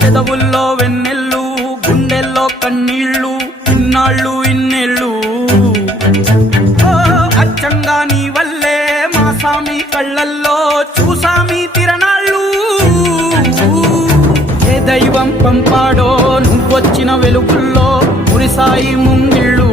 పెదవుల్లో వెన్నెల్లు గుండెల్లో కన్నీళ్ళు ఇన్నాళ్ళు ఇన్నేళ్ళు అచ్చంగా నీ వల్లే మా సామి కళ్ళల్లో చూసామి తిరణాళ్ళు ఏ దైవం పంపాడో నువ్వొచ్చిన వెలుగుల్లో మురిసాయి ముంగిళ్ళు